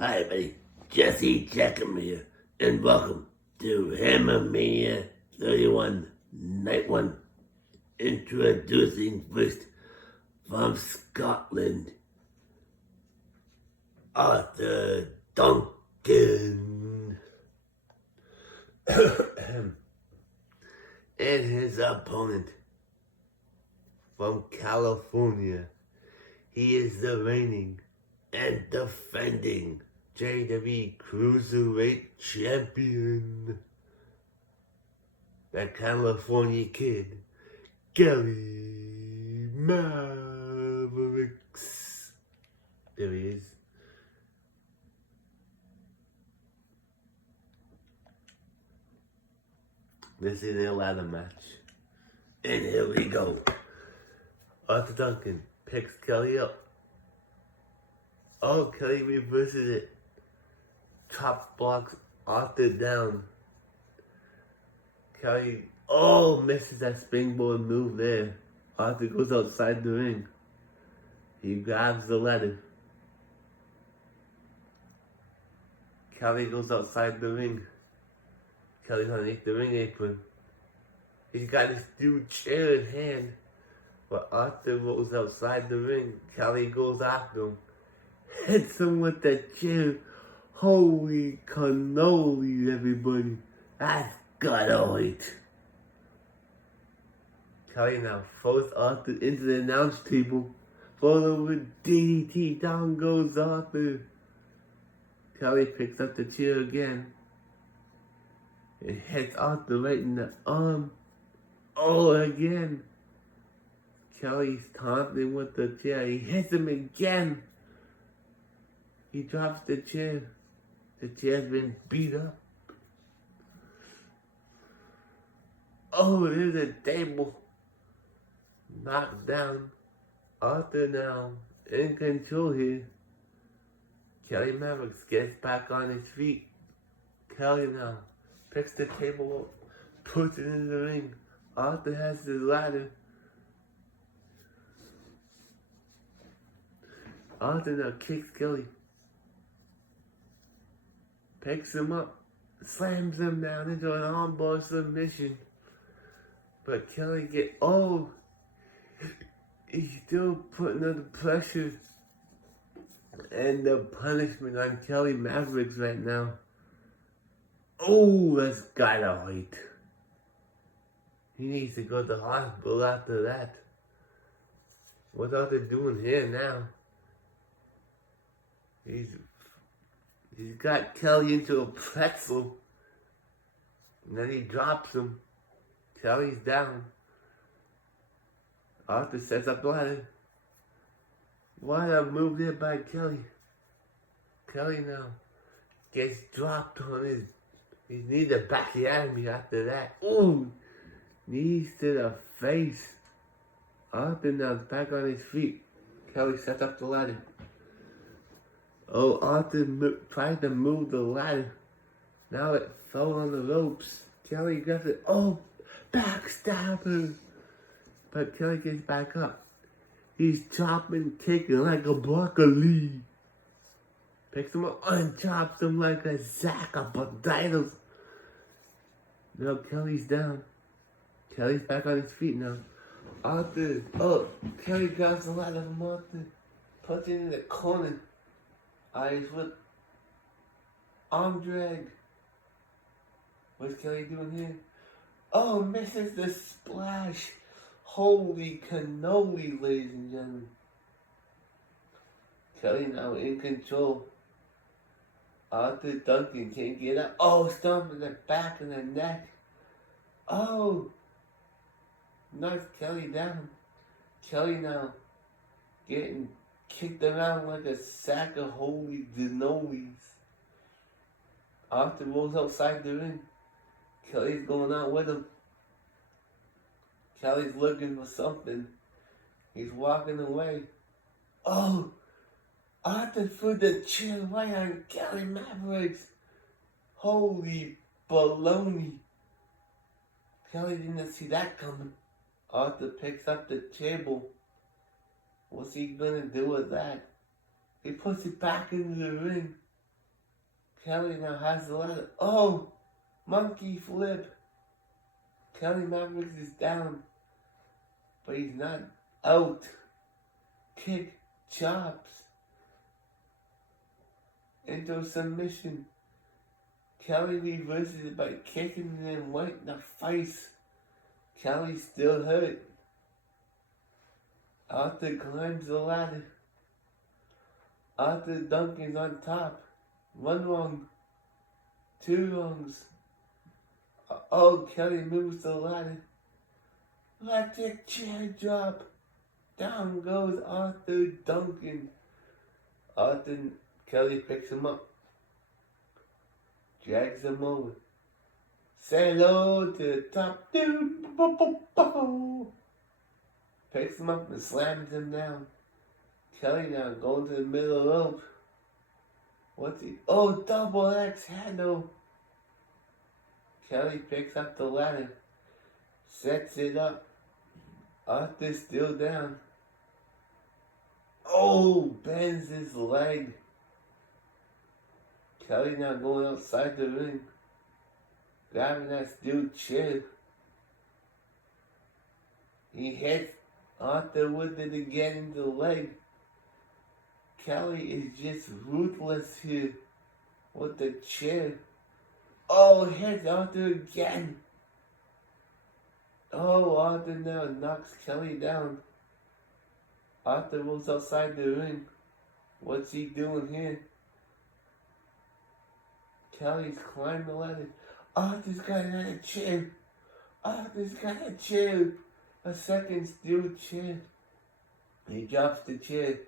Hi, everybody. Jesse Jackhammer here, and welcome to Hammermania 31, Night 1. Introducing first from Scotland, Arthur Duncan. And his opponent from California. He is the reigning and defending JWE Cruiserweight Champion, the California Kid, Kelly Mavericks. There he is. This is a ladder match. And here we go. Arthur Duncan picks Kelly up. Oh, Kelly reverses it. Top blocks Arthur down. Kelly, misses that springboard move there. Arthur goes outside the ring. He grabs the ladder. Kelly goes outside the ring. Kelly's underneath the ring apron. He's got his new chair in hand. But Arthur rolls outside the ring. Kelly goes after him. Hits him with the chair. Holy cannoli, everybody. That's gotta wait. Kelly now throws Arthur into the announce table. Throws over DDT. Down goes Arthur. Kelly picks up the chair again. It hits Arthur right in the arm. Oh, again. Kelly's taunting with the chair. He hits him again. He drops the chair. The chair's been beat up. Oh, there's a table. Knocked down. Arthur now in control here. Kelly Mavericks gets back on his feet. Kelly now picks the table up, puts it in the ring. Arthur has the ladder. Arthur now kicks Kelly. Picks him up. Slams him down into an armbar submission. But Kelly he's still putting the pressure and the punishment on Kelly Mavericks right now. Oh, that's gotta hurt. He needs to go to the hospital after that. What's Arthur doing here now? He's got Kelly into a pretzel. And then he drops him. Kelly's down. Arthur sets up the ladder. What a move there by Kelly. Kelly now gets dropped on his knee to back the enemy after that. Ooh! Knees to the face. Arthur now is back on his feet. Kelly sets up the ladder. Oh, Arthur tried to move the ladder. Now it fell on the ropes. Kelly grabs it. Oh, backstabber. But Kelly gets back up. He's chopping, kicking like a broccoli. Picks him up and chops him like a sack of potatoes. Now Kelly's down. Kelly's back on his feet now. Arthur, Kelly grabs the ladder from Arthur. Puts it in the corner. Eyes with arm drag. What's Kelly doing here? Oh, misses the splash. Holy cannoli, ladies and gentlemen. Kelly now in control. Arthur Duncan can't get up. Oh, stomp in the back and the neck. Oh, knocks Kelly down. Kelly now getting kicked around like a sack of holy cannolis. Arthur rolls outside the ring. Kelly's going out with him. Kelly's looking for something. He's walking away. Oh! Arthur threw the chair right on Kelly Mavericks. Holy baloney. Kelly didn't see that coming. Arthur picks up the table. What's he gonna do with that? He puts it back into the ring. Kelly now has the ladder. Oh! Monkey flip. Kelly Mavericks is down. But he's not out. Kick, chops. Into submission. Kelly reverses it by kicking him right in the face. Kelly's still hurt. Arthur climbs the ladder. Arthur Duncan's on top. 1 wrong. 2 wrongs. Oh, Kelly moves the ladder. Electric chair drop. Down goes Arthur Duncan. Kelly picks him up. Drags him over. Say hello to the top dude. Picks him up and slams him down. Kelly now going to the middle rope. What's he? Oh, double X handle. Kelly picks up the ladder. Sets it up. Arthur's still down. Oh, bends his leg. Kelly now going outside the ring. Grabbing that steel chair. He hits Arthur with it again in the leg. Kelly is just ruthless here with the chair. Oh, hits Arthur again. Oh, Arthur now knocks Kelly down. Arthur moves outside the ring. What's he doing here? Kelly's climbing the ladder. Arthur's got another chair. Arthur's got a chair. A second steel chair. He drops the chair.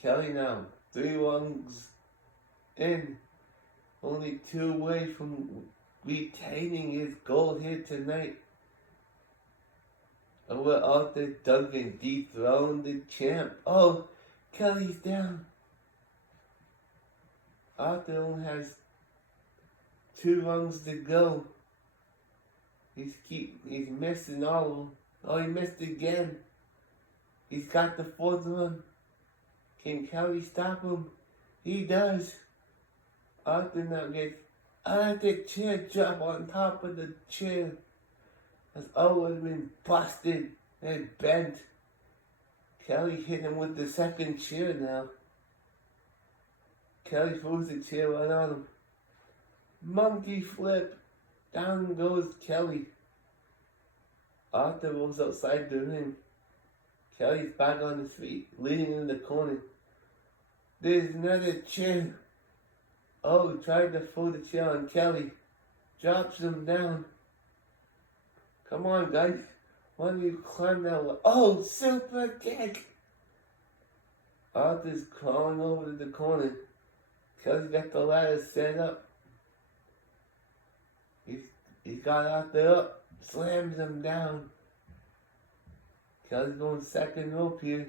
Kelly now 3 rungs in. Only 2 away from retaining his gold here tonight. Over Arthur Duncan dethroned the champ. Oh, Kelly's down. Arthur only has 2 rungs to go. He's missing all of them. Oh, he missed again. He's got the 4th run. Can Kelly stop him? He does. Arthur now gets electric chair drop on top of the chair. That's always been busted and bent. Kelly hit him with the second chair now. Kelly throws the chair right on him. Monkey flip. Down goes Kelly. Arthur rolls outside the ring. Kelly's back on his feet, leaning in the corner. There's another chair. Oh, tried to throw the chair on Kelly. Drops him down. Come on, guys. Why don't you climb that wall? Oh, super kick. Arthur's crawling over to the corner. Kelly's got the ladder set up. He's got Arthur up. Slams him down. Kelly's going second rope here.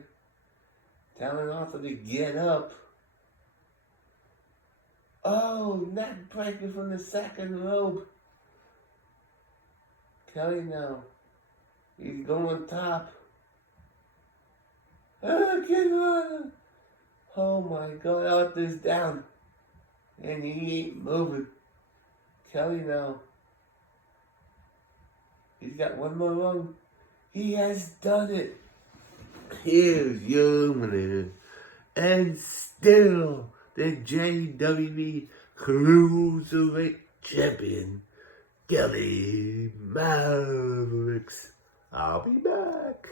Telling Arthur to get up. Oh, neck breaker from the second rope. Kelly now. He's going top. Oh, get on. Oh my God, Arthur's down. And he ain't moving. Kelly now. He's got 1 more run. He has done it. Here's your winner. And still the JWE Cruiserweight Champion, Kelly Mavericks. I'll be back.